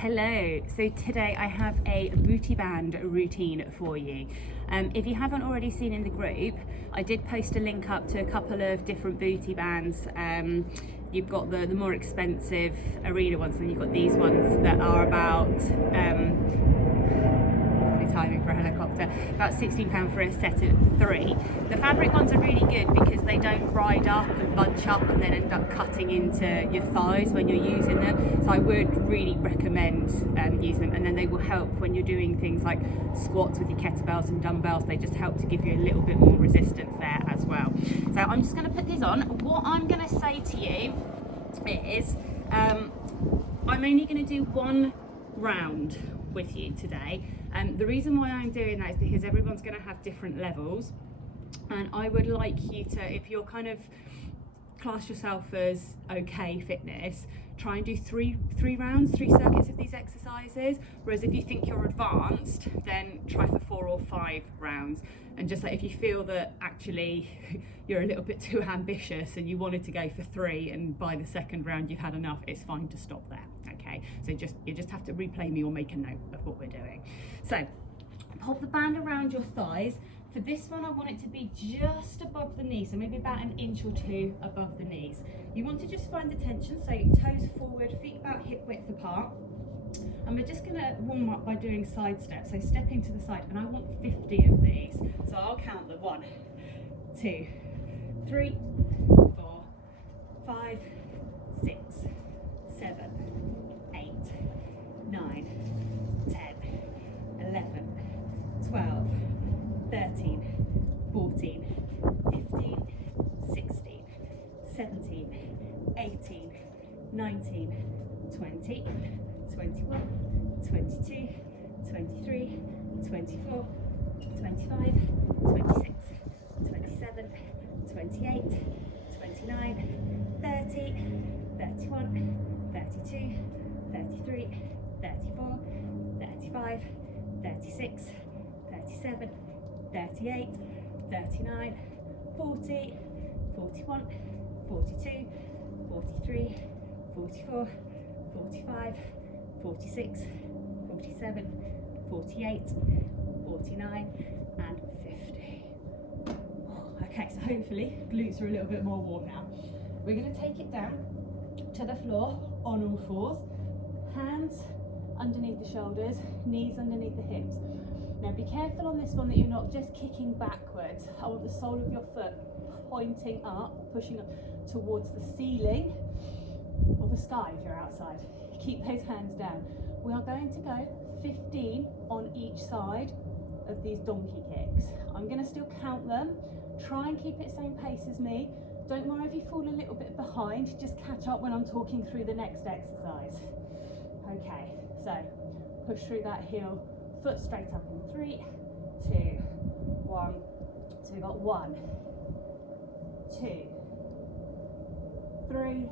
Hello, so today I have a booty band routine for you. If you haven't already seen in the group, I did post a link up to a couple of different booty bands. You've got the more expensive Arena ones, and you've got these ones that are about timing for a helicopter, about £16 for a set of 3. The fabric ones are really good because they don't ride up and bunch up and then end up cutting into your thighs when you're using them. So I would really recommend using them, and then they will help when you're doing things like squats with your kettlebells and dumbbells. They just help to give you a little bit more resistance there as well. So I'm just going to put these on. What I'm going to say to you is I'm only going to do one round with you today, and the reason why I'm doing that is because everyone's going to have different levels, and I would like you to, if you're kind of class yourself as okay fitness, try and do three rounds, 3 circuits of these exercises, whereas if you think you're advanced, then try for 4 or 5 rounds. And just like if you feel that actually you're a little bit too ambitious and you wanted to go for 3 and by the second round you've had enough, it's fine to stop there. Okay, so you just have to replay me or make a note of what we're doing. So pop the band around your thighs. For this one, I want it to be just above the knee, so maybe about an inch or 2 above the knees. You want to just find the tension, so toes forward, feet about hip width apart. And we're just going to warm up by doing side steps, so stepping to the side, and I want 50 of these. So I'll count them: 1, 2, 3, 4, 5, 6, 7, 8, 9, 10, 11, 12, 13, 14, 15, 16, 17, 18, 19, 20, 21, 22, 23, 24, 25, 26, 27, 28, 29, 30, 31, 32, 33, 34, 35, 36, 37, 38, 39, 40, 41, 42, 43, 44, 45, 46, 47, 48, 49, and 50. Okay, so hopefully glutes are a little bit more warm now. We're going to take it down to the floor on all fours, hands underneath the shoulders, knees underneath the hips. Now be careful on this one that you're not just kicking backwards. I want the sole of your foot pointing up, pushing up towards the ceiling or the sky if you're outside. Keep those hands down. We are going to go 15 on each side of these donkey kicks. I'm going to still count them. Try and keep it same pace as me. Don't worry if you fall a little bit behind, just catch up when I'm talking through the next exercise. Okay, so push through that heel, foot straight up in 3, 2, 1. So we've got 1, 2, 3,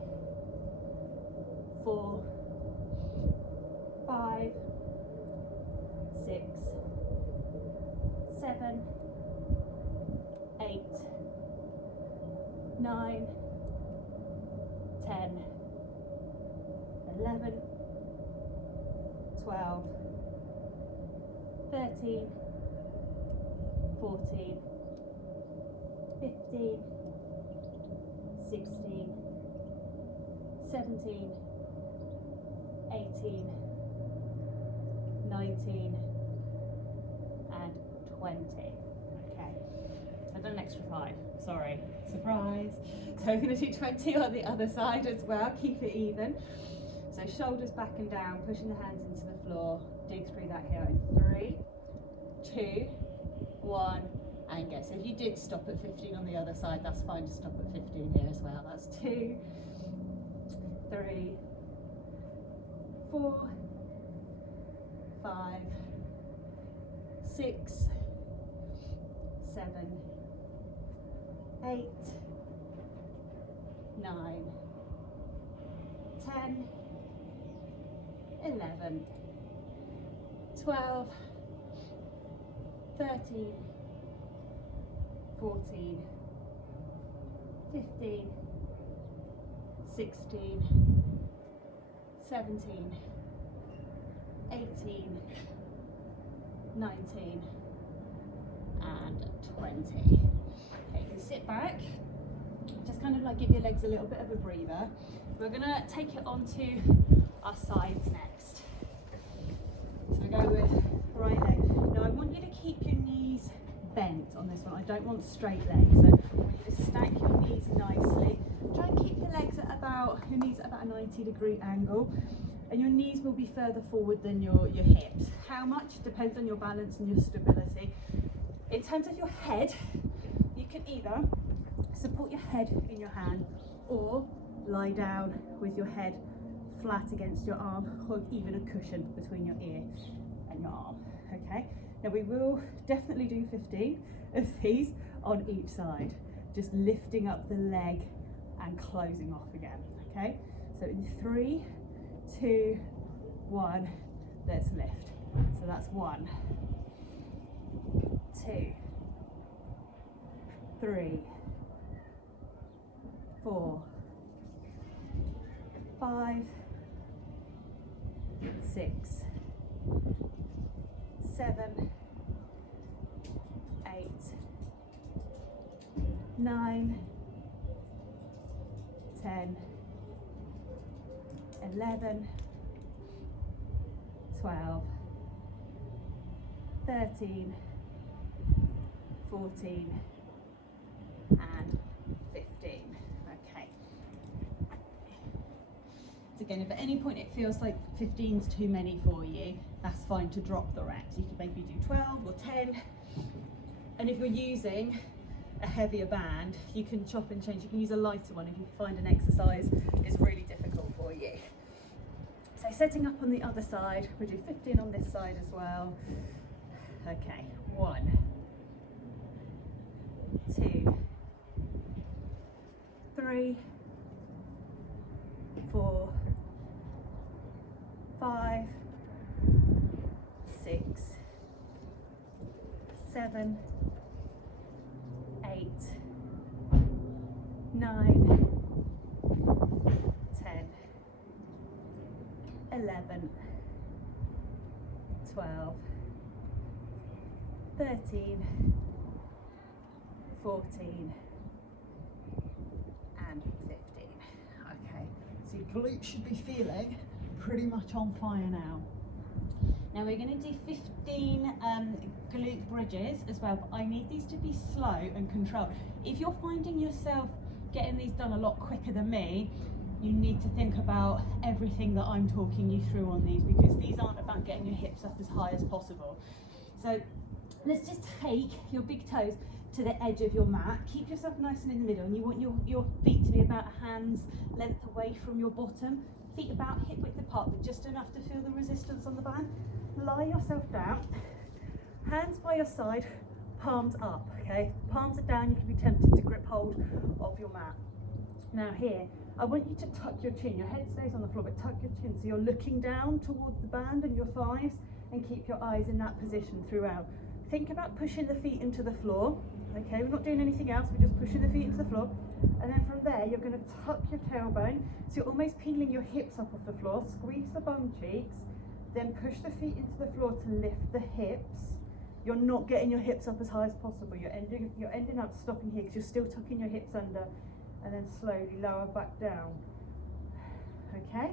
4, 5, 6, 7, 8, 9, 10, 11, 12, 13, 14, 15, 16, 17, 18, 19, and 20. Okay, I've done an extra 5, sorry, surprise. So we're going to do 20 on the other side as well, keep it even. So shoulders back and down, pushing the hands into the floor, dig through that heel in 3, 2, 1, and go. So if you did stop at 15 on the other side, that's fine to stop at 15 here as well. That's 2, 3, 4, 5, 6, 7, 8, 9, 10, 11, 12, 13, 14, 15, 16, 17, 18, 19, and 20. Okay, you can sit back, just kind of like give your legs a little bit of a breather. We're gonna take it onto our sides next. So go with right leg. Now I want you to keep your knees bent on this one. I don't want straight legs. So I want you to stack your knees nicely. Try and keep your legs at about, your knees at about a 90-degree angle. And your knees will be further forward than your hips. How much depends on your balance and your stability. In terms of your head, you can either support your head in your hand or lie down with your head flat against your arm, or even a cushion between your ear and your arm. Okay, now we will definitely do 15 of these on each side, just lifting up the leg and closing off again. Okay, so in 3, 2, 1, let's lift. So that's 1, 2, 3, 4, 5, 6, 7, 8, 9, 10, 11, 12, 13, 14, and 15. Okay. So again, if at any point it feels like 15 is too many for you, that's fine to drop the reps. You could maybe do 12 or 10. And if you're using a heavier band, you can chop and change. You can use a lighter one if you find an exercise is really difficult for you. So setting up on the other side, we'll do 15 on this side as well. Okay, 1, 2, 3, 4, 5, 6, 7, 8, 9, 10, 11, 12, 13, 14, and 15. Okay, so your glutes should be feeling pretty much on fire now. Now we're going to do 15 glute bridges as well, but I need these to be slow and controlled. If you're finding yourself getting these done a lot quicker than me, you need to think about everything that I'm talking you through on these, because these aren't about getting your hips up as high as possible. So let's just take your big toes to the edge of your mat. Keep yourself nice and in the middle, and you want your feet to be about a hand's length away from your bottom. Feet about hip width apart, but just enough to feel the resistance on the band. Lie yourself down, hands by your side, palms up, okay? Palms are down, you can be tempted to grip hold of your mat. Now here, I want you to tuck your chin. Your head stays on the floor, but tuck your chin so you're looking down towards the band and your thighs, and keep your eyes in that position throughout. Think about pushing the feet into the floor, okay? We're not doing anything else, we're just pushing the feet into the floor. And then from there, you're going to tuck your tailbone, so you're almost peeling your hips up off the floor. Squeeze the bum cheeks, then push the feet into the floor to lift the hips. You're not getting your hips up as high as possible. You're ending up stopping here because you're still tucking your hips under, and then slowly lower back down. Okay?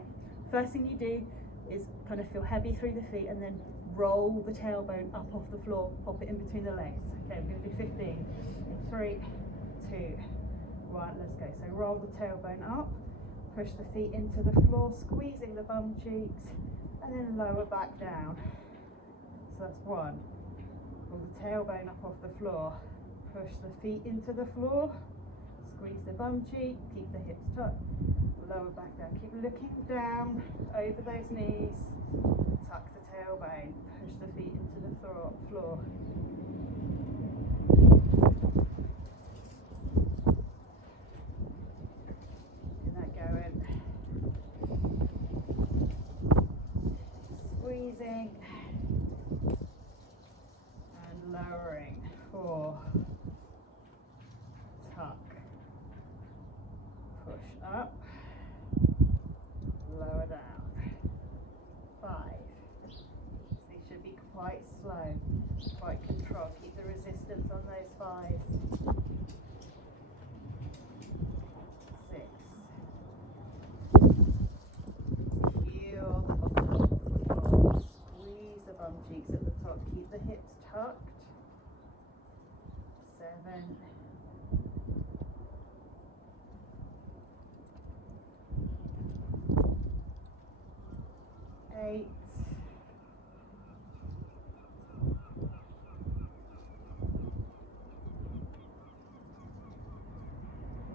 First thing you do is kind of feel heavy through the feet, and then roll the tailbone up off the floor, pop it in between the legs. Okay, we're going to do 15. 3, 2, 1, let's go. So roll the tailbone up, push the feet into the floor, squeezing the bum cheeks, and then lower back down. So that's 1. Roll the tailbone up off the floor, push the feet into the floor, squeeze the bum cheek, keep the hips tucked, lower back down. Keep looking down over those knees, tuck the tailbone, push the feet into the floor. Get that going. Squeezing and lowering. 4. Tuck. Push up. Lower down. 5. Quite control, keep the resistance on those 5s. 6. Feel the bottom of the floor. Squeeze the bum cheeks at the top. Keep the hips tucked. 7. 8.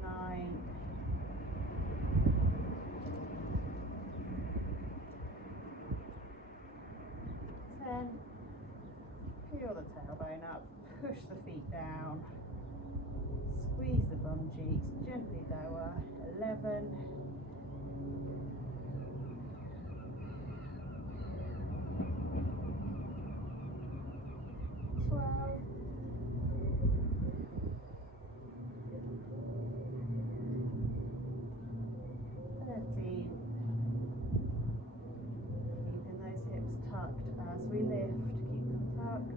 9. 10. Peel the tailbone up, push the feet down, squeeze the bum cheeks, gently lower. 11. 12. 13. Keeping those hips tucked as we lift. Keep them tucked.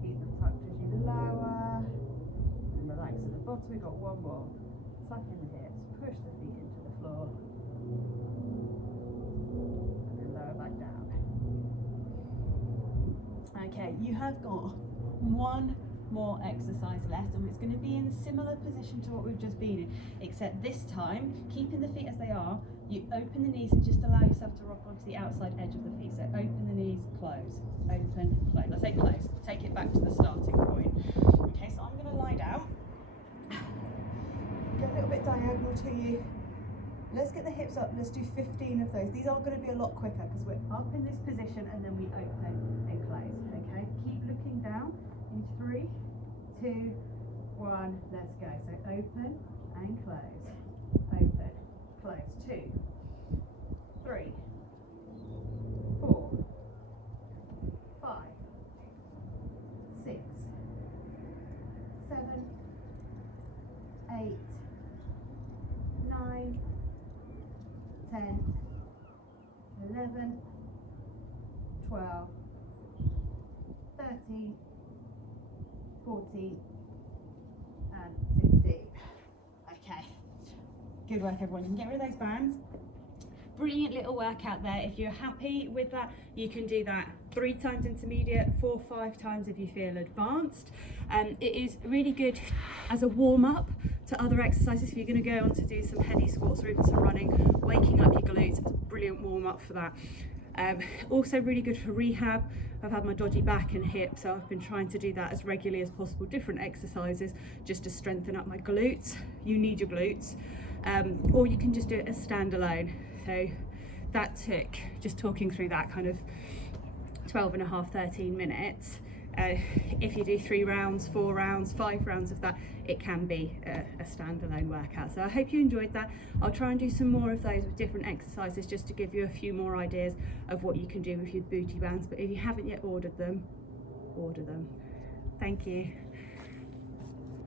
Keep them tucked as you lower. And relax at the bottom. We've got one more. Tuck in the hips. Push the feet into the floor. And then lower back down. Okay, you have got one more exercise left, and it's going to be in a similar position to what we've just been in, except this time, keeping the feet as they are, you open the knees and just allow yourself to rock onto the outside edge of the feet. So open the knees, close, open, close. I say close, take it back to the starting point. Okay, so I'm going to lie down, go a little bit diagonal to you. Let's get the hips up, let's do 15 of those. These are going to be a lot quicker because we're up in this position and then we open and close, okay? Keep looking down in 3, 2, 1, let's go. So open and close, open, close, 2, 3, 4, 5, 6, 7, 8, 9, 10, 11, 12, 13, 14, and 15. Okay, good work everyone. You can get rid of those bands. Brilliant little workout there. If you're happy with that, you can do that 3 times intermediate, 4, 5 times if you feel advanced. It is really good as a warm-up to other exercises. If you're going to go on to do some heavy squats or even some running, waking up your glutes, brilliant warm-up for that. Also really good for rehab. I've had my dodgy back and hip, so I've been trying to do that as regularly as possible, different exercises just to strengthen up my glutes. You need your glutes, or you can just do it as standalone. So that took, just talking through that, kind of 12 and a half, 13 minutes. If you do 3 rounds, 4 rounds, 5 rounds of that, it can be a standalone workout. So I hope you enjoyed that. I'll try and do some more of those with different exercises just to give you a few more ideas of what you can do with your booty bands. But if you haven't yet ordered them, order them. Thank you.